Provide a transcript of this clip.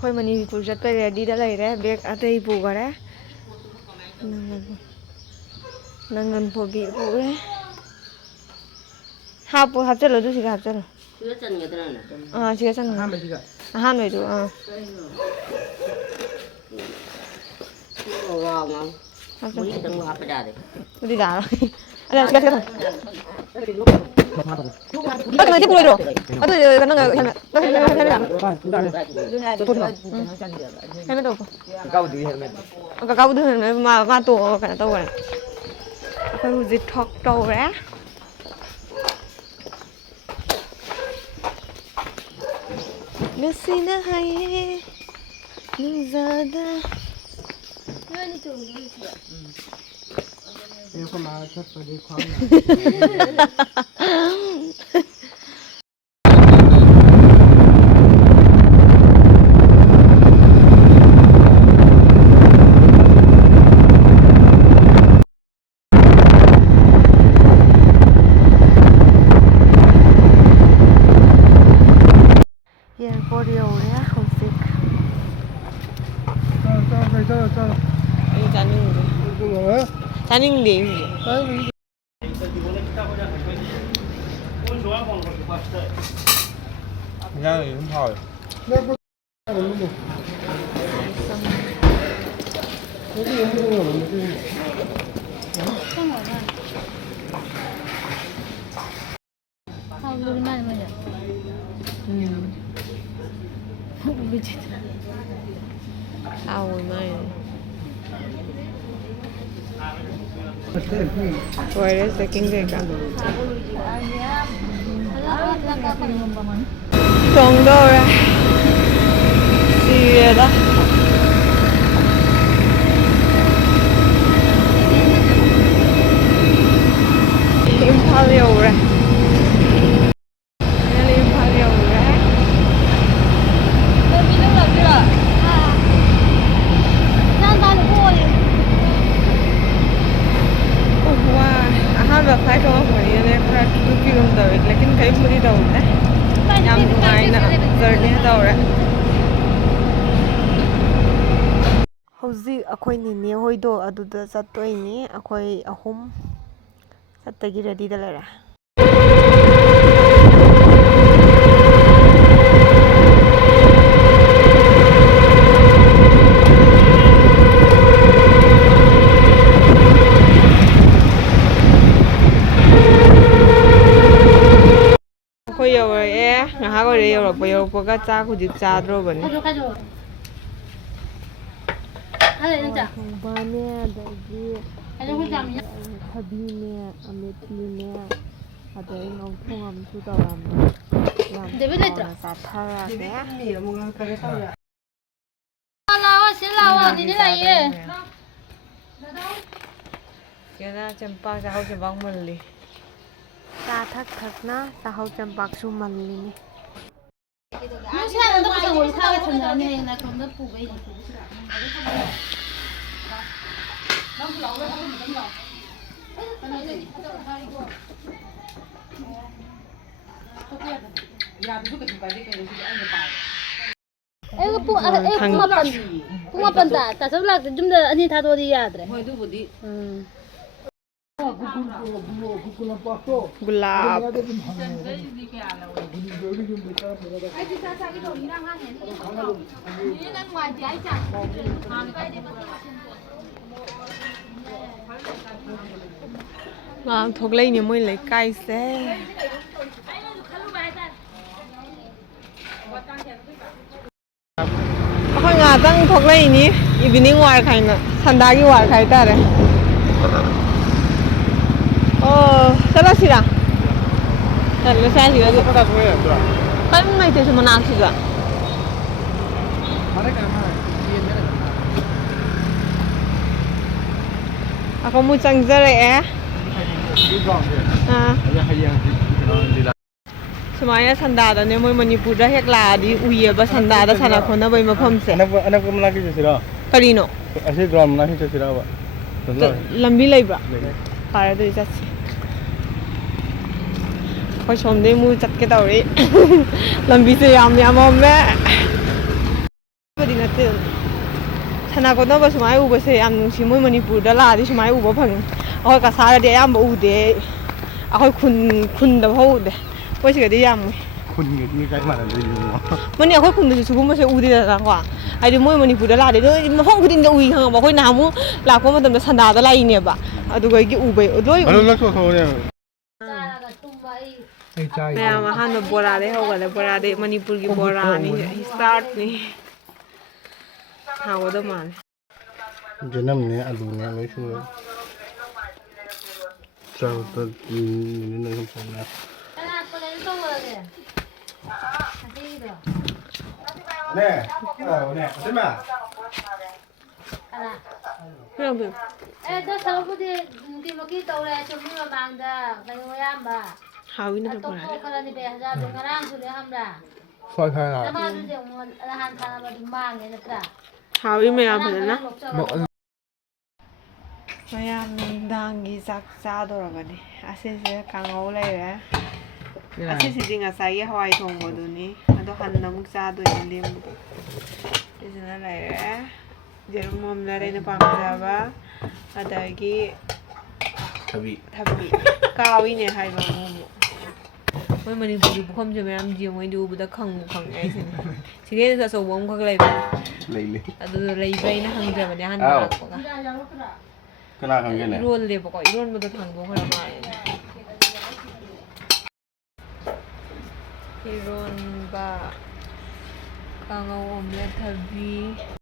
khôi mình phụ rất về đi đã lấy đấy biết ở đây phụ cái đấy nâng phụ bị phụ đấy hạp hạp chân rồi tôi chỉ hạp chân rồi chưa chân người ta này chưa chân rồi hai người rồi hạp chân đi đá rồi đây cái thôi bắt người tiếp người rồi bắt người cái nó người helmet đâu cao thứ helmet mà tổ cái tàu này cái gì thọc tàu đấy nước xin nó hay nhưng giờ đây không mà chắc phải đi khoáng Yan po điều đấy không xịt cho anh chán nhưng gì chán nhưng gì nha thì không hỏi rồi đấy sẽ kinh tế cả không đâu ra gì đó Imperial rồi Imperial rồiแบบคล้ายกับหัวนี้เลยค่ะทุกกิโลเมตรแต่ก็ใครไม่ได้ดูนะยามง่ายนะเดินเนี่ยดูเลยเขาสิအခုနေဟိုတော့အတူတူစတ်တွေ့နေအခုအခုစတ်တကြီးရဒီတယ်လားကိုရောရဲငါကိုရေရောပယောပကစားခုဒီစားတော့ဗနေ가져 할래 진짜ဘာနဲ့တကြီး 가져 혼자면ခဘီနဲ့အမေတီနဲ့အတဲ့ငေါထုံးအောင်သူတော့လာစားထားရတယ် นี่มึงก็ได้เข้าอ่ะ 나와 실 나와 니네 나이 ကျန်တာချမ်ပါစားချမ်ပေါင်းမလီစားထက်နာစားဟောချမ်ပါဆူမလီနေ 시간은 또 그냥 우리 사회 전전에 나 그런 거 보고 있는 붕어빵 다 저라 좀 더 아니 다 도리 야들 गुलाब vâng thuộc lấy nhiều mới lấy cay xe thôi ngà tăng thuộc lấy ní evening ngoài khai nè Sunday ngoài khai ta đấy sao xí ra nó xe gì đó bánh này thì sao mà nào xí ra có mua chăng ra đấy Sumaya sandada ne moi Manipur da hekla di uye ba sandada sana khona bai mafam se anak ko mala ki sira karino ase ground na ki sira ba lambi lai ba para de ja si khoi som de mu chat ke taw re lambi se yam yam me ꯎꯕꯗꯤ ꯅꯠꯇꯦ ꯁꯅꯥꯀꯣꯟꯗꯕ ꯁꯨꯃꯥꯏꯅ ꯎꯕꯁꯦ ꯌꯥꯝ ꯅꯨꯡꯁꯤ ꯃꯣꯏ ꯃꯅꯤꯄꯨꯔꯗ ꯂꯥꯛꯑꯗꯤ ꯁꯨꯃꯥꯏꯅ ꯎꯕ ꯐꯪꯉꯤ ꯑꯩꯈꯣꯏ ꯀꯁꯥꯔꯗꯤ ꯑꯌꯥꯝꯕ ꯎꯗꯦ ꯑꯩꯈꯣꯏ ꯈꯨꯟꯗ ꯐꯥꯎ ꯎꯗꯦ ꯑꯩꯈꯣꯏ ꯁꯤꯒꯗꯤ ꯌꯥꯝꯃꯤ ꯈꯨꯟꯒꯗꯤ ꯀꯥꯏ ꯃꯥꯟꯅꯗꯣꯏꯅꯣ ꯃꯅꯤ ꯑꯩꯈꯣꯏ ꯈꯨꯟꯗꯁꯨ ꯁꯤꯒꯨꯝꯕꯁꯦ ꯎꯗꯦꯗꯅꯀꯣ ꯍꯥꯏꯗꯤ ꯃꯣꯏ ꯃꯅꯤꯄꯨꯔꯗ ꯂꯥꯛꯑꯗꯤ ꯅꯣꯏ ꯃꯐꯝ ꯈꯨꯗꯤꯡꯗ ꯎꯏ ꯈꯪꯉꯕ ꯑꯩꯈꯣꯏ ꯅꯍꯥꯟꯃꯨꯛ ꯂꯥꯛꯄ ꯃꯇꯝꯗ ꯁꯟꯗꯥꯗ ꯂꯥꯛꯏꯅꯦꯕ ꯑꯗꯨꯒ ꯑꯩꯒꯤ ꯎꯕꯩ ꯂꯣꯏ ꯑꯗꯨ ꯂꯛꯊꯣꯛꯊꯣꯛꯑꯣꯅꯦ ꯃꯌꯥꯝ ꯑꯍꯥꯟꯕ ꯕꯣꯔꯥꯗꯩ ꯍꯧꯒꯠꯂꯦ ꯕꯣꯔꯥꯗꯩ ꯃꯅꯤꯄꯨꯔꯒꯤ ꯕꯣꯔꯥꯅꯤ ꯁ꯭ꯇꯥꯔꯠꯅꯤ ꯍꯥꯎꯒꯗꯧ ꯃꯥꯜꯂꯦ ꯖꯅꯝꯅꯦ ꯑꯂꯨꯅꯦ ꯂꯣꯏ ꯁꯨꯔꯦ ꯆꯥꯕꯗ ꯅꯤꯅ ꯁꯨꯝ ꯆꯪꯉꯦ 네. 네. 얼마? 그럼 너 서울부터 누구기 떠오래 좀 망다 나요야마 하위는 좀 또 보라 그러니 배하자 그랑 소리 함라 설탕아. 나마도 이제 한 사람은 망해 냈더라 하위 매야 되나? 뭐 ꯃꯌꯥꯝ ꯅꯨꯡꯗꯥꯡꯒꯤ ꯆꯥꯛ ꯆꯥꯗꯣꯔꯕꯅꯤ ꯑꯁꯤꯁꯦ ꯀꯥꯡꯍꯧ ꯂꯩꯔꯦ ꯑꯁꯤꯁꯤꯗꯤ ꯉꯁꯥꯏꯒꯤ ꯍꯋꯥꯏ ꯊꯣꯡꯕꯗꯨꯅꯤ ꯑꯗꯣ ꯍꯟꯅ ꯑꯃꯨꯛ ꯆꯥꯗꯣꯏꯅꯤ ꯂꯦꯝꯕꯗꯣ ꯁꯤꯁꯤꯅ ꯂꯩꯔꯦ ꯌꯦꯔꯨꯝ ꯑꯃꯅ ꯑꯩꯅ ꯄꯥꯝꯖꯕ ꯑꯗꯒꯤ ꯊꯕꯤ ꯀꯥꯎꯏꯅꯦ ꯍꯥꯏꯕ ꯑꯃꯨꯛ ꯃꯣꯏ ꯃꯅꯤꯄꯨꯔꯒꯤ ꯄꯨꯈꯝꯁꯦ ꯃꯌꯥꯝ ꯌꯦꯡꯉꯣꯏꯗꯤ ꯎꯕꯗ ꯈꯪꯉꯦ ꯑꯩꯁꯤꯅꯦ ꯁꯤꯒꯦꯁꯨ ꯑꯆꯧꯕ ꯑꯃꯈꯛ ꯂꯩꯕ ꯂꯩ ꯑꯗꯨꯗ ꯂꯩꯕ꯭ꯔꯥ ꯑꯩꯅ ꯍꯪꯖꯕꯅꯦ ꯑꯍꯥꯟꯕ ꯂꯥꯛꯄꯒ ꯀꯅꯥ ꯈꯪꯒꯦꯅꯦ 이rolलेꯕꯀꯣ 이rol보다 당도가 많이 이론바 강어 오믈렛 탑이